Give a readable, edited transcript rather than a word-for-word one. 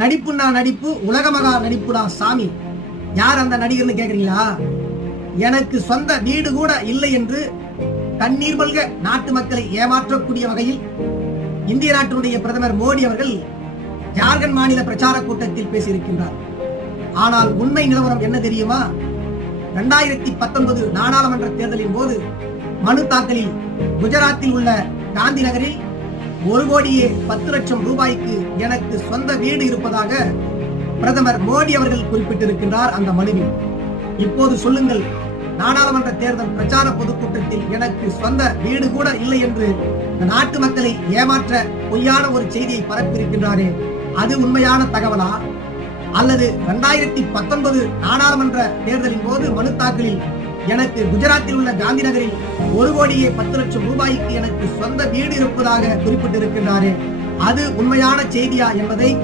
நடிப்புன்னா நடிப்பு, உலகமகா நடிப்புடா சாமி. யார் அந்த நடிகர்னு கேக்குறீங்களா? எனக்கு சொந்த வீடு கூட இல்லை என்று கண்ணீர் மல்க நாட்டு மக்களை ஏமாற்றக்கூடிய வகையில் இந்திய நாட்டினுடைய பிரதமர் மோடி அவர்கள் ஜார்க்கண்ட் மாநில பிரச்சார கூட்டத்தில் பேசியிருக்கின்றார். ஆனால் உண்மை நிலவரம் என்ன தெரியுமா? 2019 நாடாளுமன்ற தேர்தலின் போது மனு தாக்கலில் குஜராத்தில் உள்ள காந்தி நகரில் 1,10,00,000 ரூபாய்க்கு எனக்கு சொந்த வீடு இருப்பதாக பிரதமர் மோடி அவர்கள் குறிப்பிட்டிருக்கின்றார் அந்த மனுவில். இப்போது சொல்லுங்கள், நாடாளுமன்ற தேர்தல் பிரச்சார பொதுக்கூட்டத்தில் எனக்கு சொந்த வீடு கூட இல்லை என்று நாட்டு மக்களை ஏமாற்ற பொய்யான ஒரு செய்தியை பரப்பியிருக்கின்றாரே, அது உண்மையான தகவலா? அல்லது 2019 நாடாளுமன்ற தேர்தலின் போது மனு தாக்கலில் எனக்கு குஜராத்தில் உள்ள காந்தி நகரில் 1,10,00,000 ரூபாய்க்கு எனக்கு சொந்த வீடு இருப்பதாக குறிப்பிட்டிருக்கின்றாரே, அது உண்மையான செய்தியா என்பதை